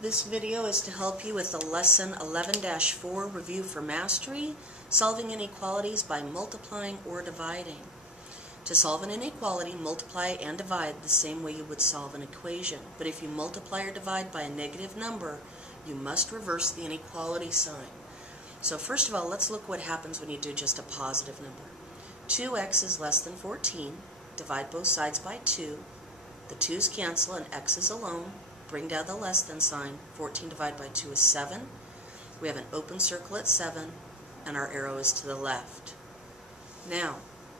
This video is to help you with the Lesson 11-4 Review for Mastery, solving inequalities by multiplying or dividing. To solve an inequality, multiply and divide the same way you would solve an equation. But if you multiply or divide by a negative number, you must reverse the inequality sign. So first of all, let's look what happens when you do just a positive number. 2x is less than 14. Divide both sides by 2. The 2's cancel and x is alone. Bring down the less than sign. 14 divided by 2 is 7. We have an open circle at 7, and our arrow is to the left. Now,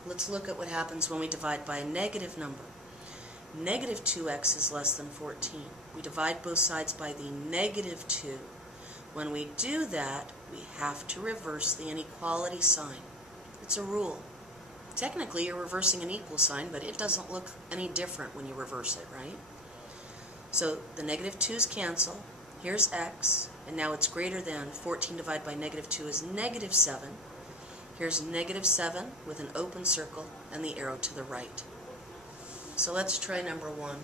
let's look at what happens when we divide by a negative number. Negative 2x is less than 14. We divide both sides by the negative 2. When we do that, we have to reverse the inequality sign. It's a rule. Technically, you're reversing an equal sign, but it doesn't look any different when you reverse it, right? So the negative 2's cancel. Here's x, and now it's greater than 14 divided by negative 2 is negative 7. Here's negative 7 with an open circle and the arrow to the right. So let's try number 1.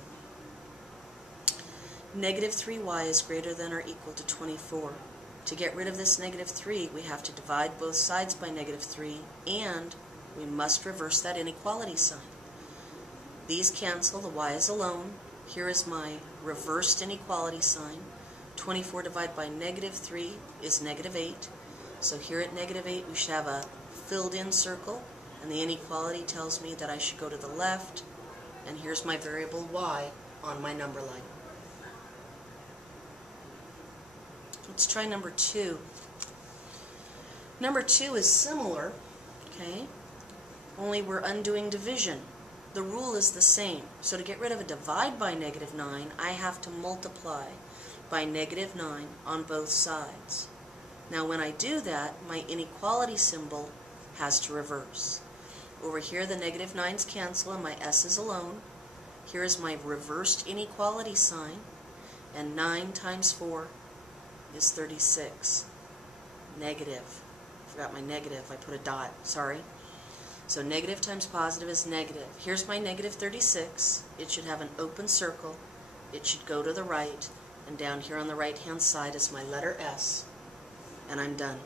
Negative 3y is greater than or equal to 24. To get rid of this negative 3, we have to divide both sides by negative 3, and we must reverse that inequality sign. These cancel, the y is alone. Here is my reversed inequality sign. 24 divided by negative 3 is negative 8. So here at negative 8 we should have a filled in circle, and the inequality tells me that I should go to the left, and here's my variable y on my number line. Let's try number 2. Number 2 is similar, okay, only we're undoing division. The rule is the same. So to get rid of a divide by negative 9, I have to multiply by negative 9 on both sides. Now when I do that, my inequality symbol has to reverse. Over here the negative 9's cancel and my s is alone. Here is my reversed inequality sign, and 9 times 4 is 36. Negative. Forgot my negative. I put a dot. Sorry. So negative times positive is negative. Here's my negative 36. It should have an open circle. It should go to the right. And down here on the right-hand side is my letter S. And I'm done.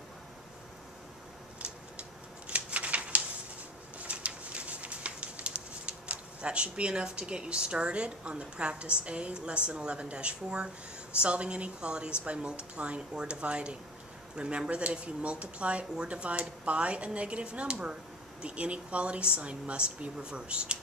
That should be enough to get you started on the Practice A, Lesson 11-4, solving inequalities by multiplying or dividing. Remember that if you multiply or divide by a negative number, the inequality sign must be reversed.